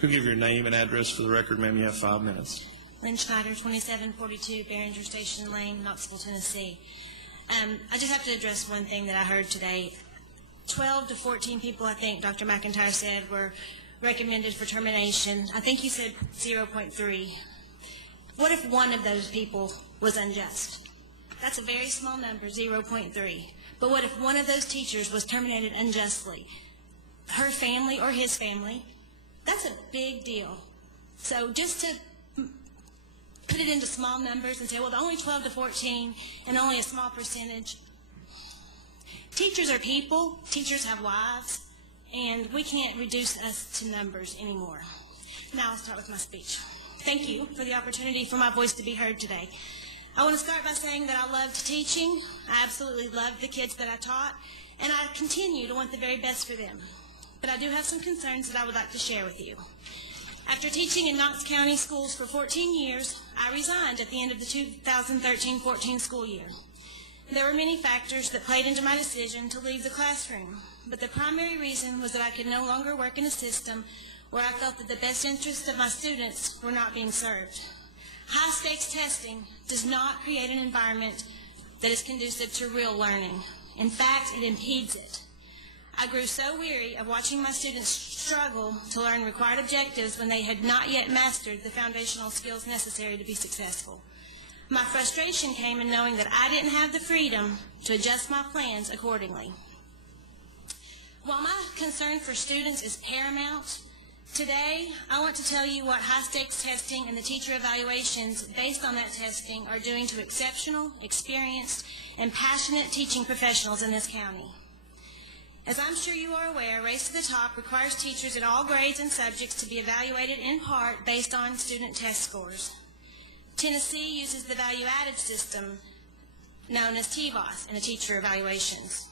Could you give your name and address for the record, ma'am? You have 5 minutes. Lynn Schneider, 2742 Behringer Station Lane, Knoxville, Tennessee. I just have to address one thing that I heard today. 12 to 14 people, I think Dr. McIntyre said, were recommended for termination. I think he said 0.3. What if one of those people was unjust? That's a very small number, 0.3. But what if one of those teachers was terminated unjustly? Her family or his family? That's a big deal. So just to put it into small numbers and say, well, only 12 to 14 and only a small percentage. Teachers are people. Teachers have lives. And we can't reduce us to numbers anymore. Now I'll start with my speech. Thank you for the opportunity for my voice to be heard today. I want to start by saying that I loved teaching. I absolutely loved the kids that I taught. And I continue to want the very best for them. But I do have some concerns that I would like to share with you. After teaching in Knox County schools for 14 years, I resigned at the end of the 2013-14 school year. There were many factors that played into my decision to leave the classroom, but the primary reason was that I could no longer work in a system where I felt that the best interests of my students were not being served. High-stakes testing does not create an environment that is conducive to real learning. In fact, it impedes it. I grew so weary of watching my students struggle to learn required objectives when they had not yet mastered the foundational skills necessary to be successful. My frustration came in knowing that I didn't have the freedom to adjust my plans accordingly. While my concern for students is paramount, today I want to tell you what high-stakes testing and the teacher evaluations based on that testing are doing to exceptional, experienced, and passionate teaching professionals in this county. As I'm sure you are aware, Race to the Top requires teachers at all grades and subjects to be evaluated in part based on student test scores. Tennessee uses the value-added system known as TVOS in the teacher evaluations.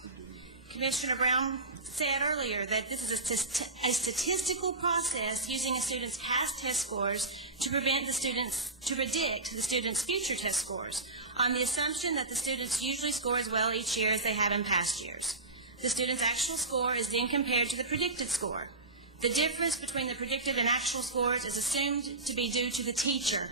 Commissioner Brown said earlier that this is a statistical process using a student's past test scores to predict the student's future test scores on the assumption that the students usually score as well each year as they have in past years. The student's actual score is then compared to the predicted score. The difference between the predicted and actual scores is assumed to be due to the teacher,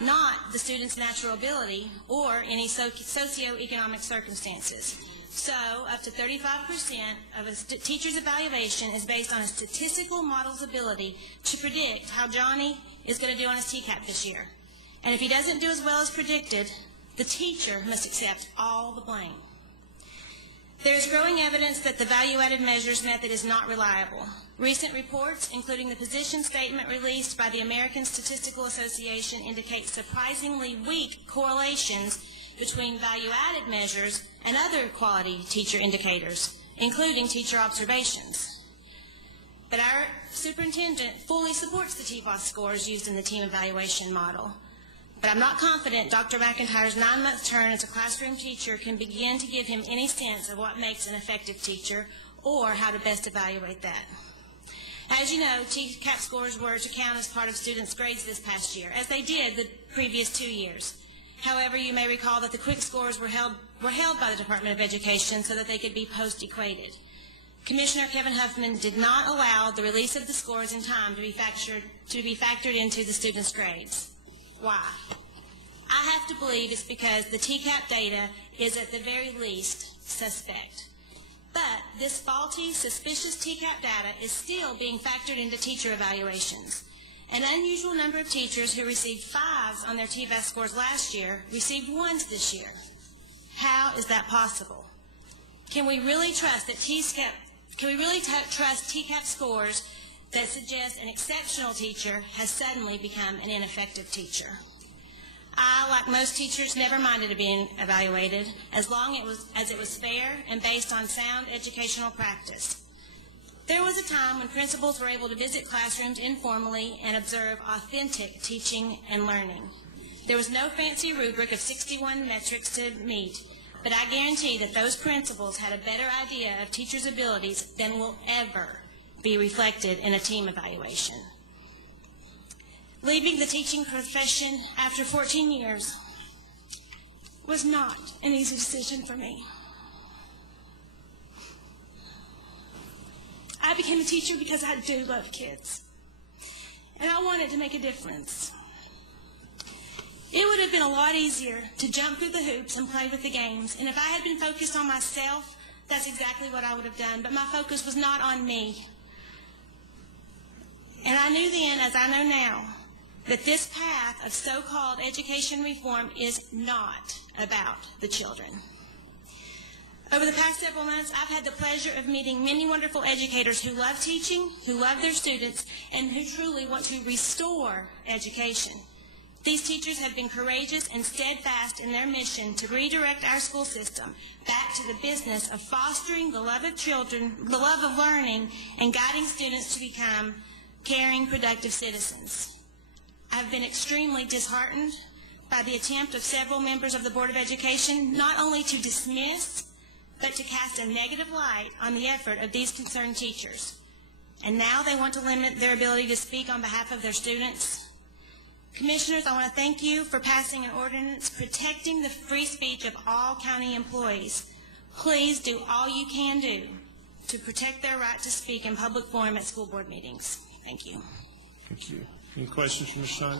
not the student's natural ability or any socioeconomic circumstances. So, up to 35% of a teacher's evaluation is based on a statistical model's ability to predict how Johnny is going to do on his TCAP this year. And if he doesn't do as well as predicted, the teacher must accept all the blame. There is growing evidence that the value-added measures method is not reliable. Recent reports, including the position statement released by the American Statistical Association, indicate surprisingly weak correlations between value-added measures and other quality teacher indicators, including teacher observations. But our superintendent fully supports the TVOS scores used in the team evaluation model. But I'm not confident Dr. McIntyre's 9-month term as a classroom teacher can begin to give him any sense of what makes an effective teacher or how to best evaluate that. As you know, TCAP scores were to count as part of students' grades this past year, as they did the previous 2 years. However, you may recall that the quick scores were held by the Department of Education so that they could be post-equated. Commissioner Kevin Huffman did not allow the release of the scores in time to be factored into the students' grades. Why? I have to believe it's because the TCAP data is at the very least suspect. But this faulty, suspicious TCAP data is still being factored into teacher evaluations. An unusual number of teachers who received 5s on their TVAS scores last year received 1s this year. How is that possible? Can we really trust that TCAP scores that suggest an exceptional teacher has suddenly become an ineffective teacher? I, like most teachers, never minded being evaluated as long as it was fair and based on sound educational practice. There was a time when principals were able to visit classrooms informally and observe authentic teaching and learning. There was no fancy rubric of 61 metrics to meet, but I guarantee that those principals had a better idea of teachers' abilities than will ever be reflected in a team evaluation. Leaving the teaching profession after 14 years was not an easy decision for me. I became a teacher because I do love kids. and I wanted to make a difference. It would have been a lot easier to jump through the hoops and play with the games, and if I had been focused on myself, that's exactly what I would have done, but my focus was not on me. And I knew then, as I know now, that this path of so-called education reform is not about the children. Over the past several months, I've had the pleasure of meeting many wonderful educators who love teaching, who love their students, and who truly want to restore education. These teachers have been courageous and steadfast in their mission to redirect our school system back to the business of fostering the love of children, the love of learning, and guiding students to become caring, productive citizens. I've been extremely disheartened by the attempt of several members of the Board of Education not only to dismiss, but to cast a negative light on the effort of these concerned teachers. And now they want to limit their ability to speak on behalf of their students. Commissioners, I want to thank you for passing an ordinance protecting the free speech of all county employees. Please do all you can do to protect their right to speak in public forum at school board meetings. Thank you. Thank you. Any questions from Ms. Schneider?